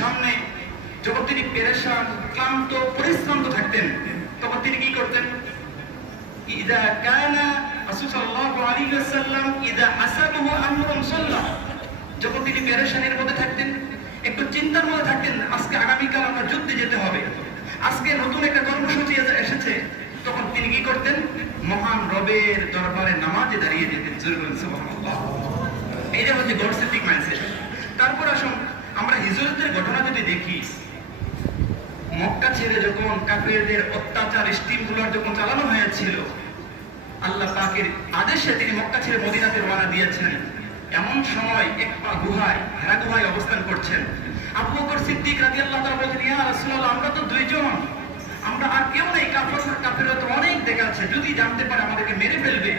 সামনে যখন তিনি পেরেশান, ক্লান্ত, পরিশ্রান্ত থাকতেন, তখন তিনি কি করতেন? ইযা কানা রাসূল সাল্লাল্লাহু আলাইহি ওয়াসাল্লাম ইযা হাসাবাহু আমরুন সাল্লাহ, যখন তিনি পেরেশানির মধ্যে থাকতেন, একটু চিন্তার মধ্যে থাকতেন, আজকে আগামীকাল আমরা যুদ্ধে যেতে হবে, আজকে নতুন একটা কর্মসূচি এসেছে, তখন তিনি কি করতেন? মহান রবের দরবারে নামাজে দাঁড়িয়ে যেতেন। সুবহানাল্লাহ। এইটা হচ্ছে গড সেন্ট্রিক মাইন্ডসেট। তারপর আসুন আমরা হিজরতের ঘটনা যদি দেখি, মক্কা ছেড়ে যখন কাফেরদের অত্যাচার স্টিমগুলোর যখন চালানো হয়েছিল, আল্লাহ পাকের আদেশে তিনি মক্কা ছেড়ে মদিনাতে রওনা দিয়েছেন। এমন সময় এক পা গুহায়, হেরা গুহায় অবস্থান করছেন। আবু বকর সিদ্দিক রাদিয়াল্লাহু তাআলা বলেন, ইয়া রাসূলুল্লাহ, আমরা তো দুইজন, আমরা আর কেউ নেই, কাফেররা তো অনেক দেখাচ্ছে, যদি জানতে পারে আমাদেরকে মেরে ফেলবে।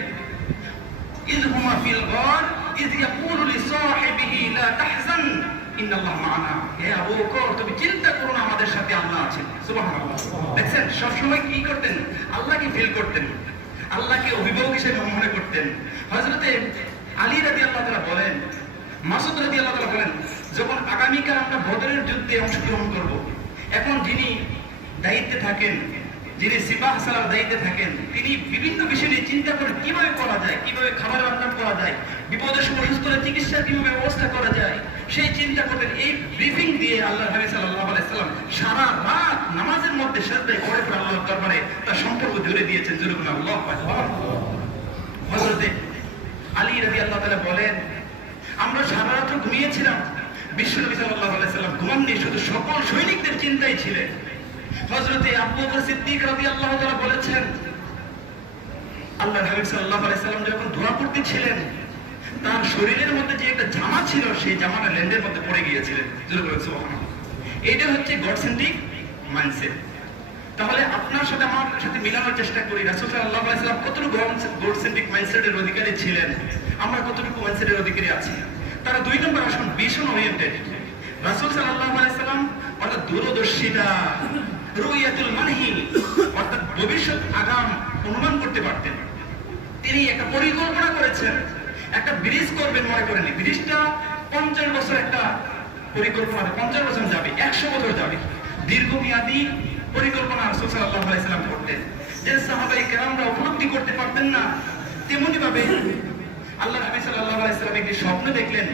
ইয হুমা ফিল গার ইয ইয়াকুলু লিসাহিবিহি লা তাহজান ইন্নাল্লাহা মা'ানা। হে আবু বকর, তুমি চিন্তা করো না, আমাদের সাথে আল্লাহ আছেন। সুবহানাল্লাহ। দেখছেন সব সময় কি করতেন? আল্লাহকে ফিল করতেন, আল্লাহকে অভিভাবক হিসেবে মনে করতেন। হযরতে আলী রাদিয়াল্লাহু তাআলা বলেন, মাসউদ রাদিয়াল্লাহু তাআলা বলেন, যখন আগামীকাল আমরা বদরের যুদ্ধে অংশগ্রহণ করব, এখন যিনি দায়িত্বে থাকেন, যিনি সিপাহ সালার দায়িত্বে থাকেন, তিনি বিভিন্ন বিষয় নিয়ে চিন্তা করেন কিভাবে করা যায়, কিভাবে খাবার রান্না করা যায়, বিপদের সময় অসুস্থ হলে চিকিৎসার কিভাবে ব্যবস্থা করা যায়, সেই চিন্তা করতেন। এই ব্রিফিং দিয়ে আল্লাহর হাবিব সাল্লাল্লাহু আলাইহি সাল্লাম সারা রাত নামাজের মধ্যে সাজদায় পড়ে পড়ে আল্লাহর দরবারে তার সম্পর্ক জুড়ে দিয়েছেন। জুরুকুন আল্লাহু আকবার। হযরতে আলী রাদিয়াল্লাহু তাআলা বলেন, আমরা সারা রাত ঘুমিয়েছিলাম, বিশ্বনবী সাল্লাল্লাহু আলাইহি সাল্লাম ঘুমাননি, শুধু সকল সৈনিকদের চিন্তাই ছিলেন। হযরতে আবু বকর সিদ্দিক রাদিয়াল্লাহু তাআলা বলেছেন, আল্লাহর হাবিব সাল্লাল্লাহু আলাইহি সাল্লাম যখন দোয়া করতেছিলেন, তার শরীরের মধ্যে যে একটা জামা ছিল, সেই জামাটা লেন্ডের মধ্যে পড়ে গিয়েছিলেন। সুবহানাল্লাহ। এটা হচ্ছে গড সেন্ট্রিক মাইন্ডসেট। তাহলে আপনার সাথে আমার সাথে মিলানোর চেষ্টা করি, রাসূল সাল্লাল্লাহু আলাইহি সাল্লাম কতটুকু গড সেন্ট্রিক মাইন্ডসেটের অধিকারী ছিলেন, আমরা কতটুকু মাইন্ডসেটের অধিকারী আছি। তারা দুই নম্বর আসুন ভিশন ওরিয়েন্টেড। রাসূল সাল্লাল্লাহু আলাইহি সাল্লাম অর্থাৎ দূরদর্শিতা, রুয়ায়াতুল মানহি, অর্থাৎ ভবিষ্যৎ আগাম অনুমান করতে পারতেন। তিনি একটা পরিকল্পনা করেছেন, একটা ব্রিজ করবেন মনে করেনি, ব্রিজটা 50 বছর একটা পরিকল্পনা, 50 বছর যাবে, 100 বছর যাবে, দীর্ঘমেয়াদী পরিকল্পনা রাসূল সাল্লাল্লাহু আলাইহি সাল্লাম করতেন, যে সাহাবায়ে কেরামরা উপলব্ধি করতে পারতেন না। তেমনি ভাবে আল্লাহর হাবিব সাল্লাল্লাহু আলাইহি সাল্লাম একটি স্বপ্ন দেখলেন,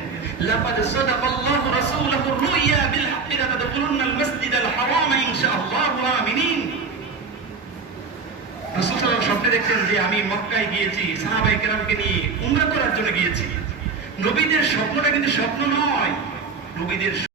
লাকাদ সাদাকাল্লাহু রাসূলাহু রুইয়া বিল হাক্কি লাতাদখুলুন্নাল মাসজিদাল হারাম ইনশাআল্লাহু আমিনিন। রাসূল সাল্লাল্লাহু স্বপ্নে দেখলেন যে আমি মক্কায় গিয়েছি, সাহাবায়ে কেরামকে নিয়ে উমরা করার জন্য গিয়েছি। নবীদের স্বপ্নটা কিন্তু স্বপ্ন নয়, নবীদের